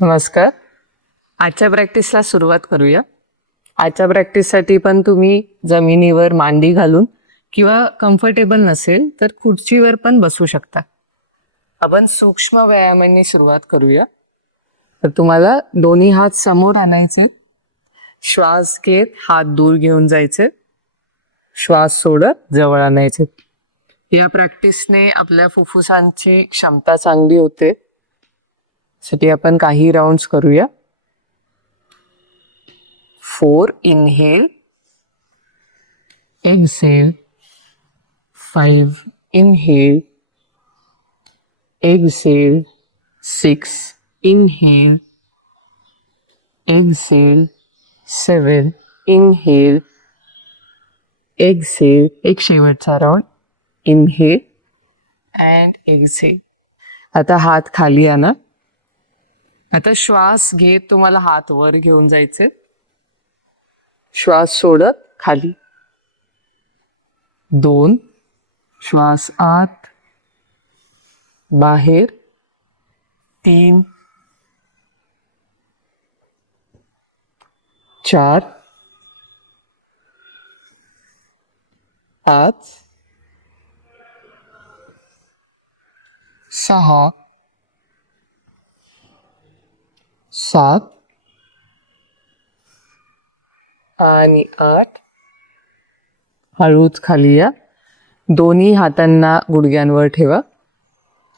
नमस्कार. आजच्या प्रॅक्टिसला सुरुवात करूया. आजच्या प्रॅक्टिससाठी पण तुम्ही जमिनीवर मांडी घालून किंवा कम्फर्टेबल नसेल तर खुर्चीवर पण बसू शकता. आपण सूक्ष्म व्यायामांनी सुरुवात करूया. तर तुम्हाला दोन्ही हात समोर आणायचे, श्वास घेत हात दूर घेऊन जायचे, श्वास सोडत जवळ आणायचे. या प्रॅक्टिसने आपल्या फुफ्फुसांची क्षमता चांगली होते. साठी आपण काही राउंड्स करूया. 4 inhale, exhale, 5 inhale, exhale, 6 inhale, exhale, 7 inhale, exhale. एक शेवटचा राउंड, इनहेल अँड एक्झेल. आता हात खाली आणा. आता श्वास घेत तुम्हाला हात वर घेऊन जायचे, श्वास सोडत खाली. 2 श्वास आत बाहेर. 3 4 5 6 7 आणि 8. हळूच खाली या. दोन्ही हातांना गुडघ्यांवर ठेवा.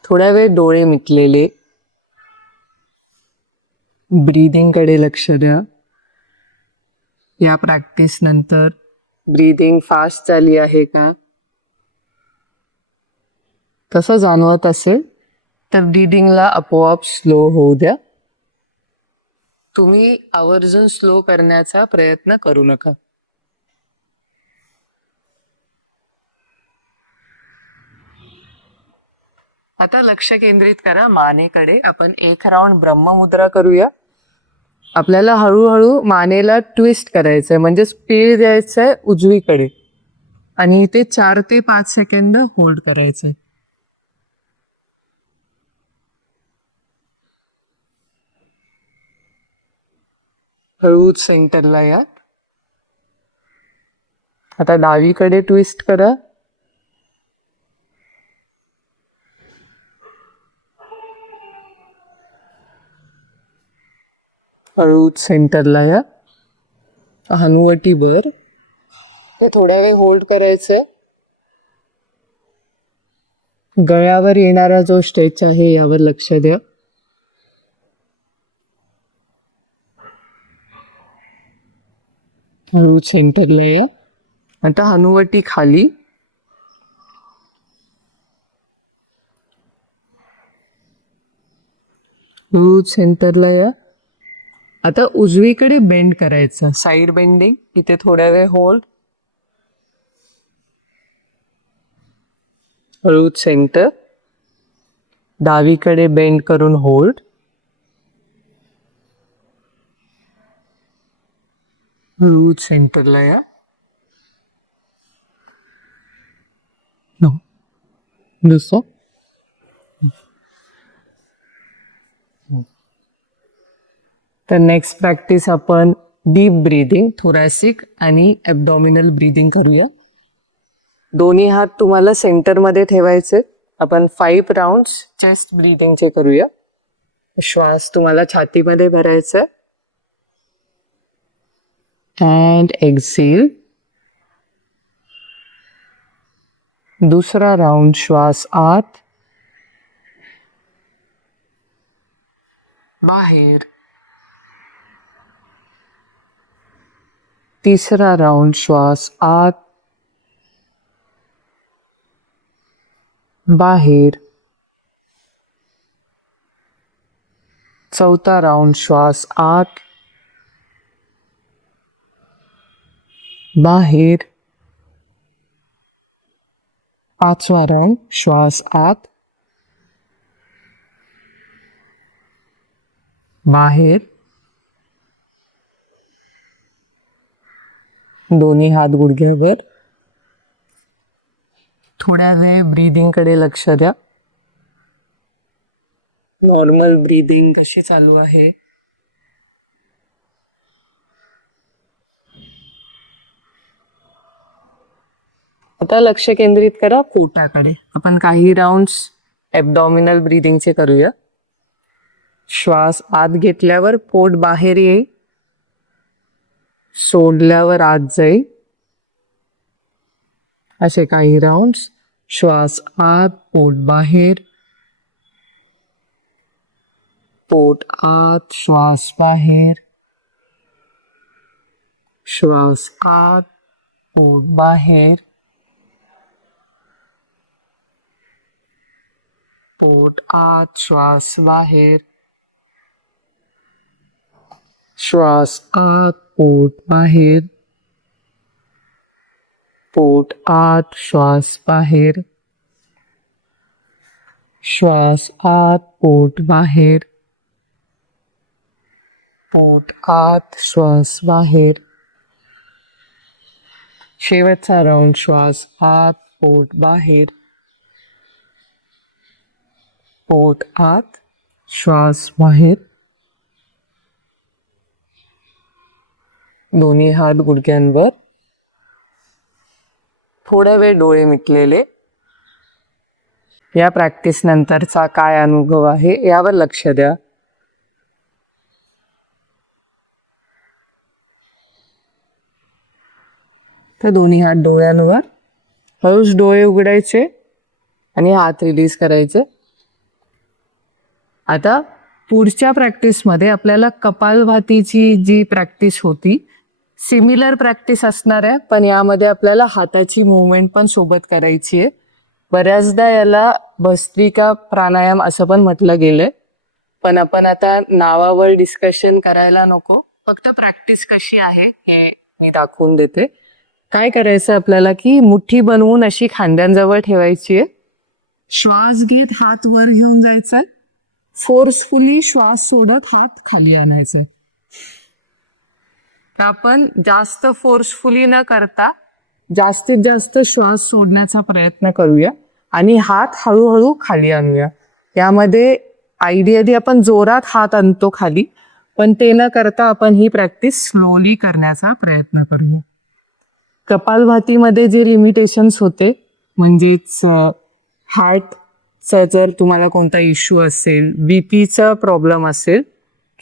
थोड्या वेळ डोळे मिटलेले. ब्रीदिंगकडे लक्ष द्या. या प्रॅक्टिस नंतर ब्रीदिंग फास्ट झाली आहे का तसं जाणवत असेल तर ब्रीदिंगला आपोआप स्लो होऊ द्या. तुम्ही आवर्जून स्लो करण्याचा प्रयत्न करू नका. आता लक्ष केंद्रित करा मानेकडे. आपण एक राऊंड ब्रह्ममुद्रा करूया. आपल्याला हळूहळू मानेला ट्विस्ट करायचंय, म्हणजे स्पीड द्यायचंय उजवीकडे आणि इथे 4 ते 5 सेकंद होल्ड करायचंय. हळूच सेंटरला या. आता डावीकडे ट्विस्ट करा. हळूच सेंटरला या. हनुवटी वर. हे थोड्या वेळ होल्ड करायचंय. गळ्यावर येणारा जो स्ट्रेच आहे यावर लक्ष द्या. हळूच सेंटरला या. आता हनुवटी खाली. हळूच सेंटरला या. आता उजवीकडे बेंड करायचं, साईड बेंडिंग. इथे थोड्या वेळ होल्ड. हळूच सेंटर. डावीकडे बेंड करून होल्ड. हळूच सेंटरला या. दुसरं. तर नेक्स्ट प्रॅक्टिस आपण डीप ब्रीदिंग, थोरॅसिक आणि ॲब्डॉमिनल ब्रीदिंग करूया. दोन्ही हात तुम्हाला सेंटरमध्ये ठेवायचे. आपण 5 राउंड्स चेस्ट ब्रीदिंगचे करूया. श्वास तुम्हाला छातीमध्ये भरायचा अँड एक्झेल. दुसरा राउंड श्वास आत बाहेर. तिसरा राउंड श्वास आत बाहेर. चौथा राउंड श्वास आत बाहेर. पाचवा राउंड श्वास आत बाहेर. दोन्ही हात गुडघ्यावर. थोड्या वेळ ब्रीदिंगकडे लक्ष द्या. नॉर्मल ब्रीदिंग कशी चालू आहे. आता लक्ष केंद्रित करा पोटाकडे. आपण काही राउंड्स ॲबडॉमिनल ब्रीदिंगचे करूया. श्वास आत घेतल्यावर पोट बाहेर येईल, सोडल्यावर आत जाईल. असे काही राउंड्स. श्वास आत, पोट बाहेर, पोट आत, श्वास बाहेर, श्वास आत, पोट बाहेर, पोट आत, श्वास बाहेर, श्वास आत, पोट बाहेर, पोट आत, श्वास बाहेर, श्वास आत, पोट बाहेर, पोट आत, श्वास बाहेर. शेवटचा राऊंड. श्वास आत, पोट बाहेर, पोट आत, श्वास बाहेर. दोन्ही हात गुडघ्यांवर. थोडा वेळ डोळे मिटलेले. या प्रॅक्टिस नंतरचा काय अनुभव आहे यावर लक्ष द्या. तर दोन्ही हात डोळ्यांवर. हळूच डोळे उघडायचे आणि हात रिलीज करायचे. आता पुढच्या प्रॅक्टिसमध्ये आपल्याला कपालभातीची जी प्रॅक्टिस होती सिमिलर प्रॅक्टिस असणार आहे, पण यामध्ये आपल्याला हाताची मुवमेंट पण सोबत करायची आहे. बऱ्याचदा याला भस्त्रिका प्राणायाम असं पण म्हटलं गेलंय, पण आपण आता नावावर डिस्कशन करायला नको. फक्त प्रॅक्टिस कशी आहे हे मी दाखवून देते. काय करायचं आपल्याला की मुठ्ठी बनवून अशी खांद्यांजवळ ठेवायची आहे. श्वास घेत हात वर घेऊन जायचा. फोर्सफुली श्वास सोडत हात खाली आणायचा. आपण जास्त फोर्सफुली न करता जास्तीत जास्त श्वास सोडण्याचा प्रयत्न करूया आणि हात हळूहळू खाली आणूया. यामध्ये आयडियली आपण जोरात हात आणतो खाली, पण ते न करता आपण ही प्रॅक्टिस स्लोली करण्याचा प्रयत्न करूया. कपालभातीमध्ये जे लिमिटेशन्स होते म्हणजेच हार्टचा जर तुम्हाला कोणता इश्यू असेल, बीपीचा प्रॉब्लेम असेल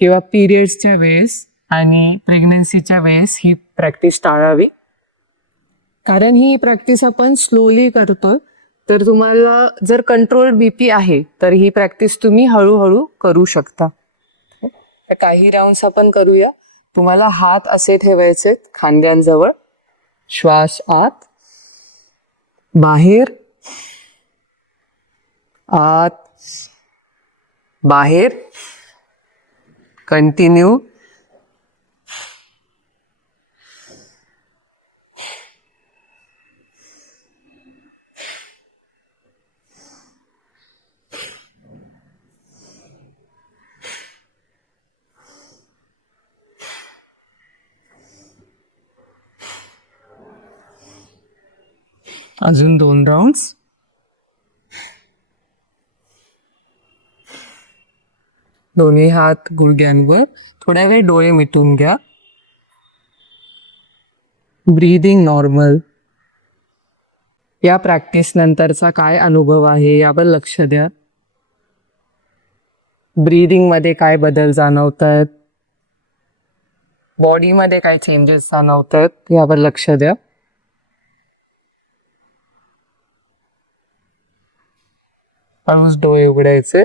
किंवा पिरियड्सच्या वेळेस आणि प्रेग्नन्सीच्या वेळेस ही प्रॅक्टिस टाळावी. कारण ही प्रॅक्टिस आपण स्लोली करतो. तर तुम्हाला जर कंट्रोल बीपी आहे तर ही प्रॅक्टिस तुम्ही हळूहळू करू शकता. काही राउंड्स आपण करूया. तुम्हाला हात असे ठेवायचे खांद्यांजवळ. श्वास आत, बाहेर, आत, बाहेर. कंटिन्यू. अजून 2 राउंड्स. दोन्ही हात गुडघ्यांवर. थोड्या वेळ डोळे मिटून घ्या. Breathing normal. या प्रॅक्टिस नंतरचा काय अनुभव आहे यावर लक्ष द्या. ब्रीदिंग मध्ये काय बदल जाणवतात, बॉडीमध्ये काय चेंजेस जाणवतात यावर लक्ष द्या. हळूच डोळे उघडायचे.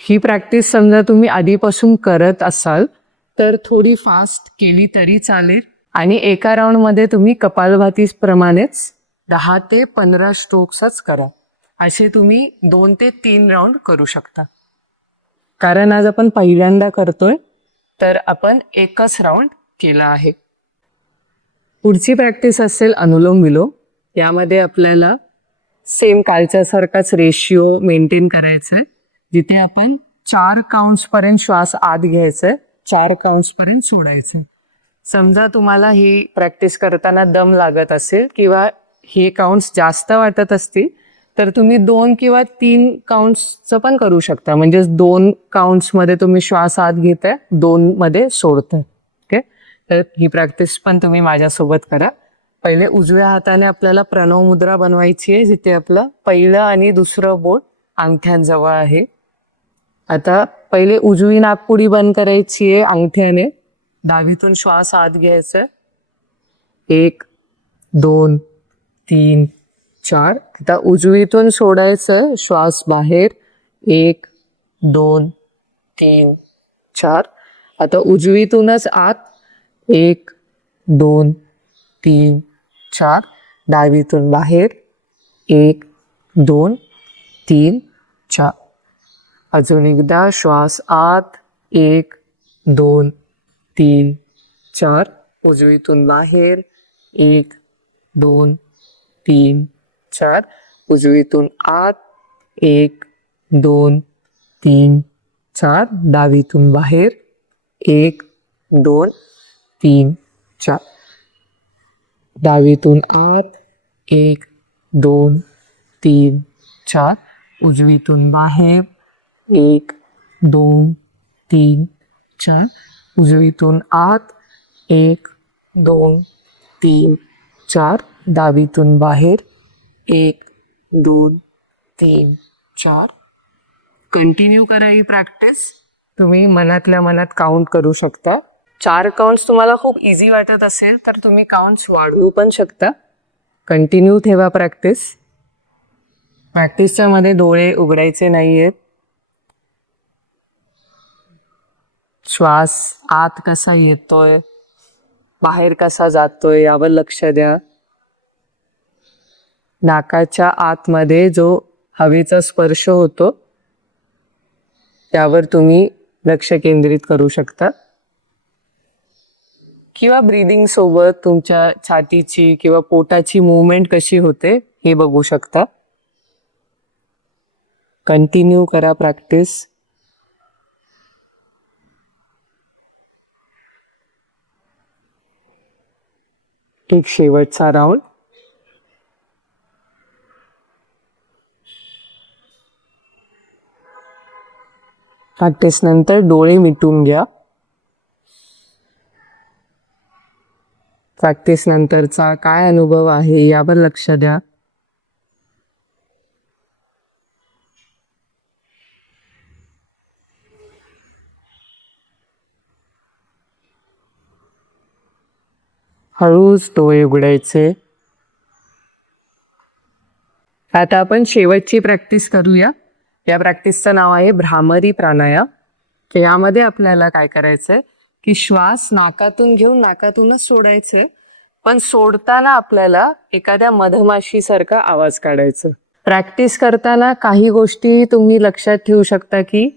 ही प्रॅक्टिस समजा तुम्ही आधीपासून करत असाल तर थोडी फास्ट केली तरी चालेल आणि एका राऊंडमध्ये तुम्ही कपालभाती प्रमाणेच 10 ते 15 स्ट्रोक्सच करा. असे तुम्ही 2 ते 3 राऊंड करू शकता. कारण आज आपण पहिल्यांदा करतोय तर आपण एकच राऊंड केला आहे. पुढची प्रॅक्टिस असेल अनुलोम विलोम. यामध्ये आपल्याला सेम कालच्यासारखाच रेशिओ मेंटेन करायचा आहे, जिथे आपण 4 काउंट्सपर्यंत श्वास आत घ्यायचा आहे, 4 काउंट्सपर्यंत सोडायचे. समजा तुम्हाला ही प्रॅक्टिस करताना दम लागत असेल किंवा हे काउंट्स जास्त वाटत असतील तर तुम्ही 2 किंवा 3 काउंट्सचं पण करू शकता. म्हणजे 2 काउंट्समध्ये तुम्ही श्वास आत घेताय, 2 मध्ये सोडताय. ओके, तर ही प्रॅक्टिस पण तुम्ही माझ्यासोबत करा. पहिले उजव्या हाताने आपल्याला प्रणव मुद्रा बनवायची आहे, जिथे आपलं पहिलं आणि दुसरं बोट अंगठ्यांजवळ आहे. आता पहिले उजवी नाकपुडी बंद करायची आहे अंगठ्याने. डावीतून श्वास आत घ्यायचा. 1 2 3 4. आता उजवीतून सोडायचं, श्वास बाहेर. 1 2 3 4. आता उजवीतूनच आत. 1 2 3 4. डावीतून बाहेर. 1 2 3 4. अजून एकदा श्वास आत. 1 2 3 4. उजवीतून बाहेर. 1 2 3 4. उजवीतून आत. 1 2 3 4. डावीतून बाहेर. 1 2 3 4. डावीतून आत. 1 2 3 4. उजवीतून बाहेर. 1 2 3 4. उजवीतून आत. 1 2 3 4. डावीतून बाहेर. 1 2 3 4. कंटिन्यू करा ही प्रॅक्टिस. तुम्ही मनातल्या मनात काउंट करू शकता. 4 काउंट्स तुम्हाला खूप इझी वाटत असेल तर तुम्ही काउंट्स वाढवू पण शकता. कंटिन्यू ठेवा प्रॅक्टिस. प्रॅक्टिसच्या मध्ये डोळे उघडायचे नाही आहेत. श्वास आत कसा येतोय, बाहेर कसा जातोय यावर लक्ष द्या. नाकाच्या आतमध्ये जो हवेचा स्पर्श होतो त्यावर तुम्ही लक्ष केंद्रित करू शकता. किंवा ब्रीदिंग सोबत तुमच्या छातीची किंवा पोटाची मूवमेंट कशी होते हे बघू शकता. कंटिन्यू करा प्रॅक्टिस. एक शेवटचा राऊंड. प्रॅक्टिस नंतर डोळे मिटून घ्या. प्रॅक्टिस नंतरचा काय अनुभव आहे यावर लक्ष द्या. हळूच डोळे उघडायचे. आता आपण शेवटची प्रॅक्टिस करूया. या प्रॅक्टिसचं नाव आहे भ्रामरी प्राणायाम. तर यामध्ये आपल्याला काय करायचंय की श्वास नाकातून घेऊन नाकातूनच सोडायचे, पण सोडताना आपल्याला एखाद्या मधमाशीसारखा आवाज काढायचा. प्रॅक्टिस करताना काही गोष्टी तुम्ही लक्षात ठेवू शकता की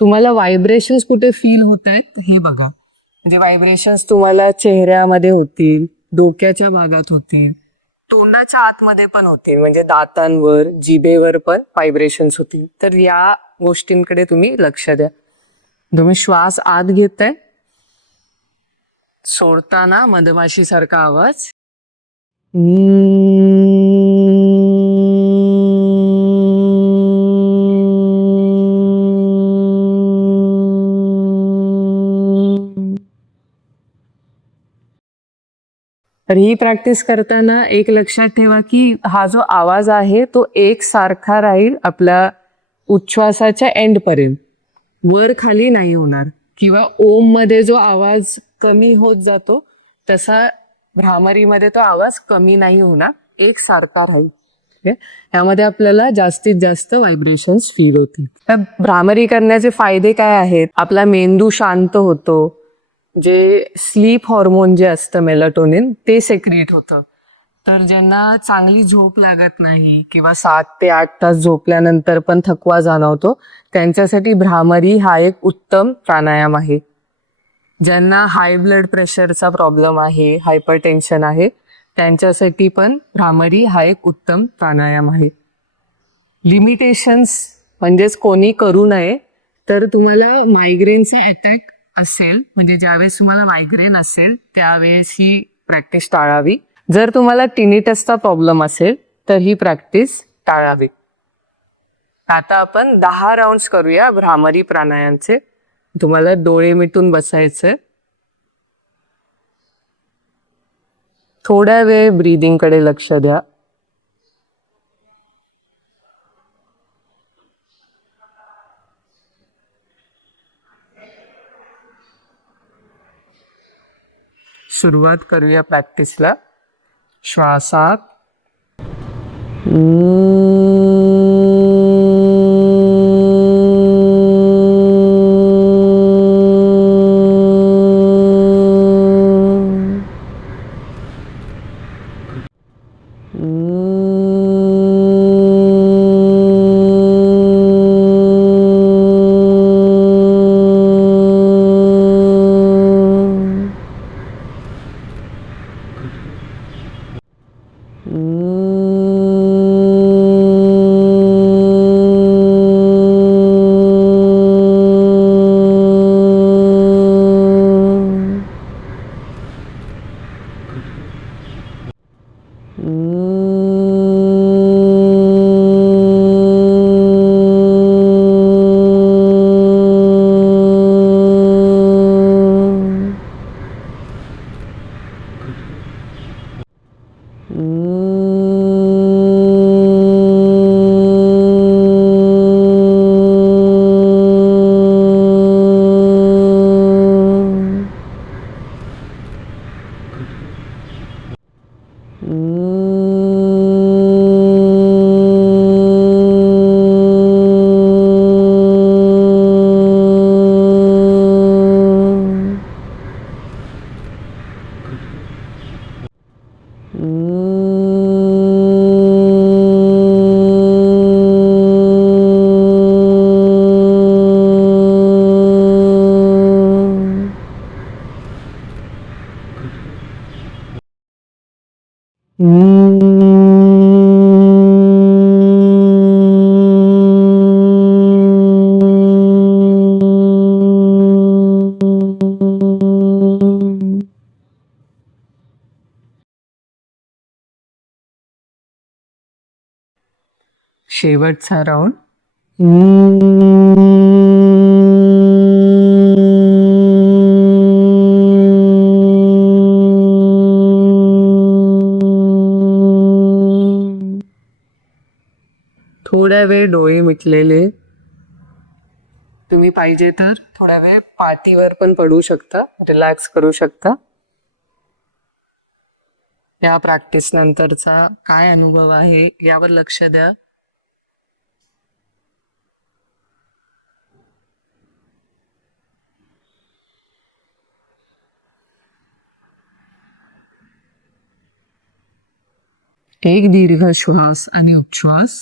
तुम्हाला व्हायब्रेशन्स कुठे फील होत आहेत हे बघा. म्हणजे व्हायब्रेशन्स तुम्हाला चेहऱ्यामध्ये होतील, डोक्याच्या भागात होतील, तोंडाच्या आतमध्ये पण होतील, म्हणजे दातांवर, जिभेवर पण व्हायब्रेशन्स होतील. तर या गोष्टींकडे तुम्ही लक्ष द्या. तुम्ही श्वास आत घेताय, सोडताना मधमाशीसारखा आवाज. तर ही प्रॅक्टिस करताना एक लक्षात ठेवा की हा जो आवाज आहे तो एकसारखा राहील आपल्या उच्छ्वासाच्या एंडपर्यंत, वर खाली नाही होणार. किंवा ओम मध्ये जो आवाज कमी होत जातो तसा भ्रामरीमध्ये तो आवाज कमी नाही होणार, एकसारखा राहील. यामध्ये आपल्याला जास्तीत जास्त व्हायब्रेशन्स फील होतील. तर भ्रामरी करण्याचे फायदे काय आहेत? आपला मेंदू शांत होतो. जे स्लीप हॉर्मोन जे असतं मेलाटोनिन ते सेक्रिएट होतं. तर ज्यांना चांगली झोप लागत नाही किंवा 7 ते 8 तास झोपल्यानंतर पण थकवा जाणवतो त्यांच्यासाठी भ्रामरी हा एक उत्तम प्राणायाम आहे. ज्यांना हाय ब्लड प्रेशरचा प्रॉब्लेम आहे, हायपर टेन्शन आहे, त्यांच्यासाठी पण भ्रामरी हा एक उत्तम प्राणायाम आहे. लिमिटेशन्स म्हणजेच कोणी करू नये. तर तुम्हाला मायग्रेनचा अटॅक असेल, म्हणजे ज्यावेळेस तुम्हाला मायग्रेन असेल त्यावेळेस ही प्रॅक्टिस टाळावी. जर तुम्हाला टिनिटसचा प्रॉब्लेम असेल तर ही प्रॅक्टिस टाळावी. आता आपण 10 राऊंड्स करूया भ्रामरी प्राणायामचे. तुम्हाला डोळे मिटून बसायचे. थोड्या वेळ ब्रीदिंग कडे लक्ष द्या. सुरुवात करूया प्रॅक्टिसला. श्वासात शेवटचा राऊंड. थोड्या वेळ डोळे मिटलेले. तुम्ही पाहिजे तर थोड्या वेळ पाठीवर पण पडू शकता, रिलॅक्स करू शकता. या प्रॅक्टिस नंतरचा काय अनुभव आहे यावर लक्ष द्या. एक दीर्घ श्वास आणि उच्छ्वास.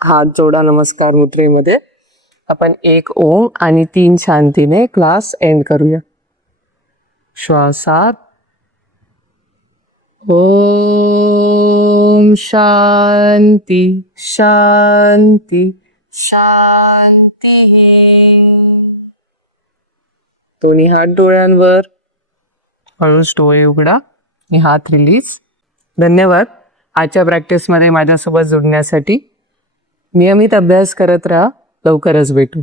हात जोडा नमस्कार मुद्रेमध्ये. आपण 1 ओम आणि 3 शांतीने क्लास एंड करूया. श्वासात ओम शांती शांती शांती. दोन्ही हात डोळ्यांवर. हळूच डोळे उघडा आणि हात रिलीज. धन्यवाद आजच्या प्रॅक्टिसमध्ये माझ्यासोबत जोडण्यासाठी. नियमित अभ्यास करत राहा. लवकरच भेटू.